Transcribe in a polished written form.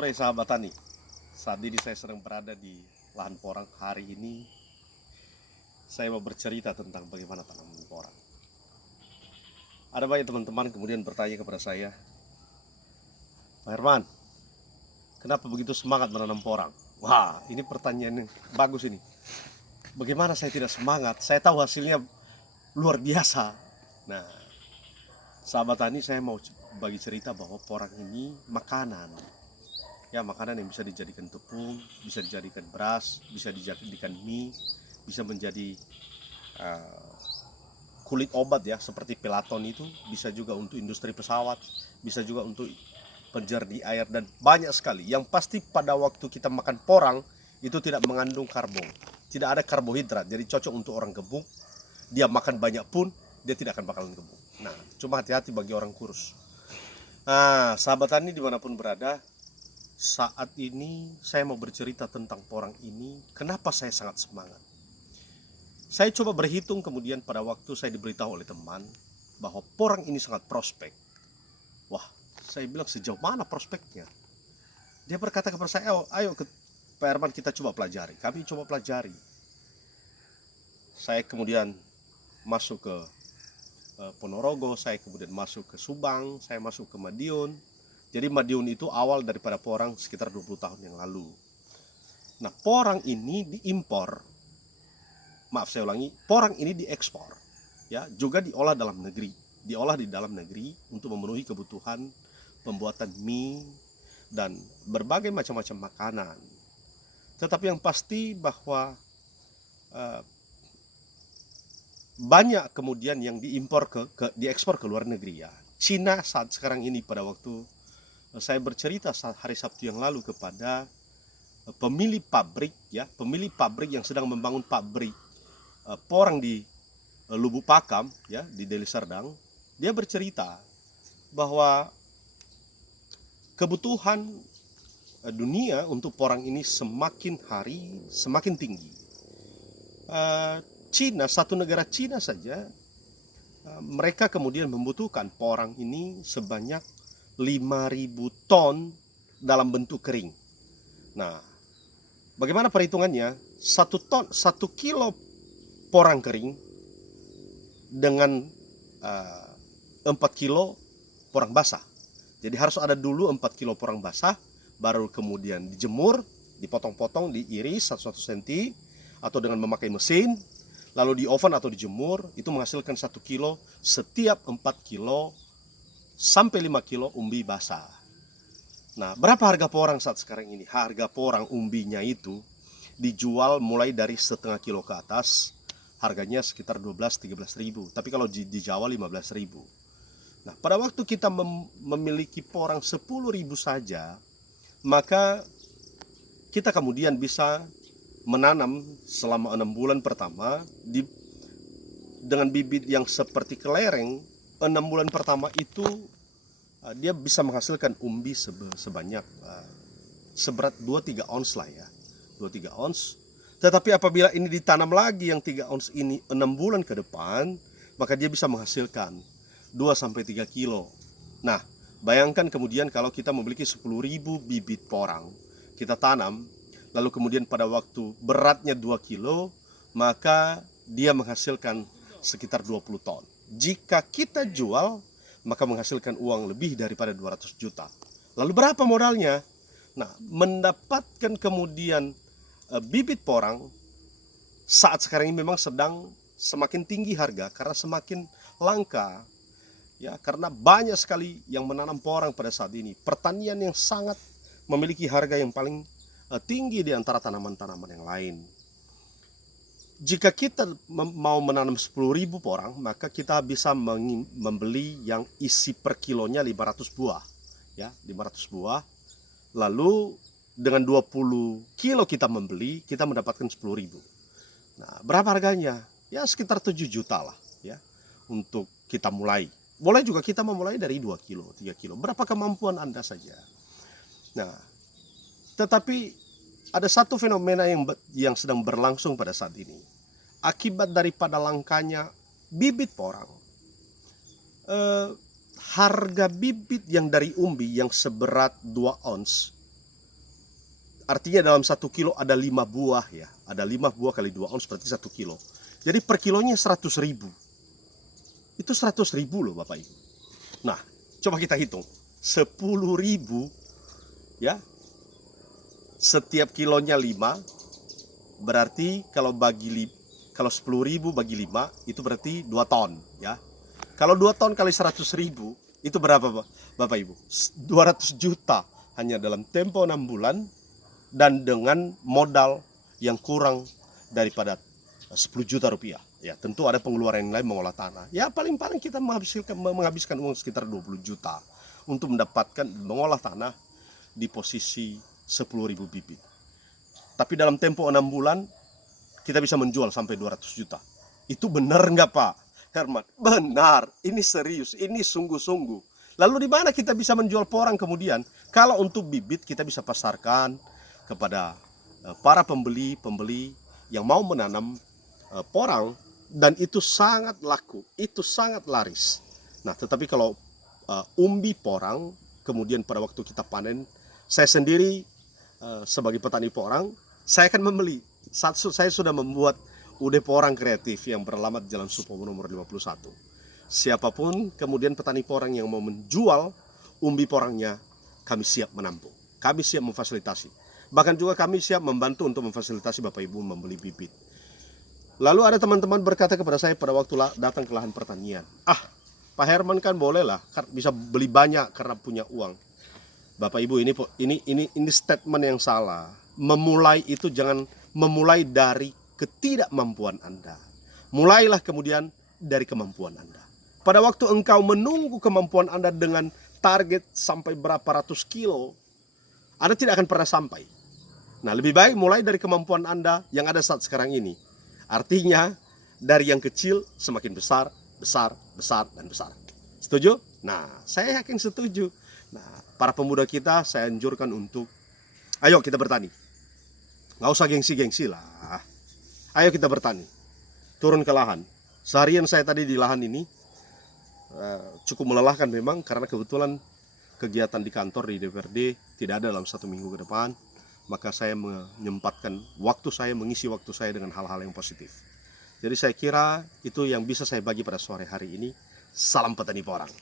Sore sahabat tani, saat ini saya sedang berada di lahan porang. Hari ini saya mau bercerita tentang bagaimana tanaman porang. Ada banyak teman-teman kemudian bertanya kepada saya, Pak Herman, kenapa begitu semangat menanam porang? Wah, ini pertanyaan yang bagus ini. Bagaimana saya tidak semangat? Saya tahu hasilnya luar biasa. Nah, sahabat tani, saya mau bagi cerita bahwa porang ini makanan. Ya, makanan yang bisa dijadikan tepung, bisa dijadikan beras, bisa dijadikan mie, bisa menjadi kulit obat ya, seperti pelaton itu, bisa juga untuk industri pesawat, bisa juga untuk penjernih air, dan banyak sekali. Yang pasti pada waktu kita makan porang itu tidak mengandung karbon, tidak ada karbohidrat, jadi cocok untuk orang gemuk. Dia makan banyak pun dia tidak akan bakalan gemuk. Nah, cuma hati-hati bagi orang kurus. Nah, sahabat tani dimanapun berada, saat ini saya mau bercerita tentang porang ini. Kenapa saya sangat semangat? Saya coba berhitung kemudian pada waktu saya diberitahu oleh teman bahwa porang ini sangat prospek. Wah, saya bilang sejauh mana prospeknya? Dia berkata kepada saya, ayo Pak Herman, kita coba pelajari. Kami coba pelajari. Saya kemudian masuk ke Ponorogo, saya kemudian masuk ke Subang, saya masuk ke Madiun. Jadi Madiun itu awal daripada porang sekitar 20 tahun yang lalu. Nah, porang ini diimpor. Maaf, saya ulangi, porang ini diekspor. Ya, juga diolah dalam negeri. Diolah di dalam negeri untuk memenuhi kebutuhan pembuatan mie dan berbagai macam-macam makanan. Tetapi yang pasti bahwa banyak kemudian yang diimpor diekspor ke luar negeri ya. Cina saat sekarang ini, pada waktu saya bercerita hari Sabtu yang lalu kepada pemilik pabrik yang sedang membangun pabrik porang di Lubuk Pakam ya, di Deli Serdang. Dia bercerita bahwa kebutuhan dunia untuk porang ini semakin hari semakin tinggi. Cina, satu negara Cina saja, mereka kemudian membutuhkan porang ini sebanyak 5.000 ton dalam bentuk kering. Nah, bagaimana perhitungannya? 1 kilo porang kering dengan 4 kilo porang basah. Jadi harus ada dulu 4 kilo porang basah, baru kemudian dijemur, dipotong-potong, diiris 1 cm, atau dengan memakai mesin, lalu di oven atau dijemur. Itu menghasilkan 1 kilo setiap 4 kilo sampai 5 kilo umbi basah. Nah, berapa harga porang saat sekarang ini? Harga porang umbinya itu dijual mulai dari setengah kilo ke atas, harganya sekitar 12-13 ribu. Tapi kalau di Jawa 15 ribu. Nah, pada waktu kita memiliki porang 10 ribu saja, maka kita kemudian bisa menanam selama 6 bulan pertama dengan bibit yang seperti kelereng. 6 bulan pertama itu dia bisa menghasilkan umbi sebanyak seberat 2-3 ons lah ya, 2-3 ons. Tetapi apabila ini ditanam lagi yang 3 ons ini 6 bulan ke depan, maka dia bisa menghasilkan 2-3 kilo. Nah, bayangkan kemudian kalau kita memiliki 10.000 bibit porang, kita tanam, lalu kemudian pada waktu beratnya 2 kilo, maka dia menghasilkan sekitar 20 ton. Jika kita jual, maka menghasilkan uang lebih daripada 200 juta. Lalu berapa modalnya? Nah, mendapatkan kemudian bibit porang saat sekarang ini memang sedang semakin tinggi harga karena semakin langka. Ya, karena banyak sekali yang menanam porang pada saat ini. Pertanian yang sangat memiliki harga yang paling tinggi di antara tanaman-tanaman yang lain. Jika kita mau menanam 10.000 porang, maka kita bisa membeli yang isi per kilonya 500 buah. Ya, 500 buah. Lalu dengan 20 kilo kita membeli, kita mendapatkan 10.000. Nah, berapa harganya? Ya sekitar 7 juta lah ya, untuk kita mulai. Boleh juga kita memulai dari 2 kilo, 3 kilo. Berapa kemampuan Anda saja. Nah, tetapi ada satu fenomena yang sedang berlangsung pada saat ini. Akibat daripada langkanya bibit porang, harga bibit yang dari umbi yang seberat 2 ons artinya dalam 1 kilo ada 5 buah ya. Ada 5 buah kali 2 ons berarti 1 kilo. Jadi per kilonya 100.000. Itu 100.000 loh Bapak Ibu. Nah, coba kita hitung. 10.000 ya. Setiap kilonya 5. Berarti kalau 10.000 bagi 5 itu berarti 2 ton ya. Kalau 2 ton kali 100.000 itu berapa Bapak Ibu? 200 juta hanya dalam tempo 6 bulan dan dengan modal yang kurang daripada 10 juta rupiah. Ya, tentu ada pengeluaran yang lain mengolah tanah. Ya, paling-paling kita menghabiskan uang sekitar 20 juta untuk mendapatkan mengolah tanah di posisi 10.000 bibit. Tapi dalam tempo 6 bulan kita bisa menjual sampai 200 juta. Itu benar nggak Pak Herman? Benar, ini serius, ini sungguh-sungguh. Lalu di mana kita bisa menjual porang kemudian? Kalau untuk bibit kita bisa pasarkan kepada para pembeli yang mau menanam porang, dan itu sangat laku, itu sangat laris. Nah, tetapi kalau umbi porang, kemudian pada waktu kita panen, saya sendiri sebagai petani porang, saya akan membeli. Saya sudah membuat UD Porang Kreatif yang beralamat Jalan Supomo nomor 51. Siapapun kemudian petani porang yang mau menjual umbi porangnya, kami siap menampung, kami siap memfasilitasi. Bahkan juga kami siap membantu untuk memfasilitasi Bapak Ibu membeli bibit. Lalu ada teman-teman berkata kepada saya pada waktu datang ke lahan pertanian, Pak Herman kan bolehlah bisa beli banyak karena punya uang. Bapak Ibu, ini statement yang salah. Memulai itu jangan memulai dari ketidakmampuan Anda. Mulailah kemudian dari kemampuan Anda. Pada waktu engkau menunggu kemampuan Anda dengan target sampai berapa ratus kilo, Anda tidak akan pernah sampai. Nah, lebih baik mulai dari kemampuan Anda yang ada saat sekarang ini. Artinya dari yang kecil semakin besar, besar, besar, dan besar. Setuju? Nah, saya yakin setuju. Nah, para pemuda kita saya anjurkan untuk ayo kita bertani. Nggak usah gengsi-gengsi lah. Ayo kita bertani. Turun ke lahan. Seharian saya tadi di lahan ini cukup melelahkan memang, karena kebetulan kegiatan di kantor di DPRD tidak ada dalam 1 minggu ke depan. Maka saya menyempatkan waktu saya, mengisi waktu saya dengan hal-hal yang positif. Jadi saya kira itu yang bisa saya bagi pada sore hari ini. Salam petani porang.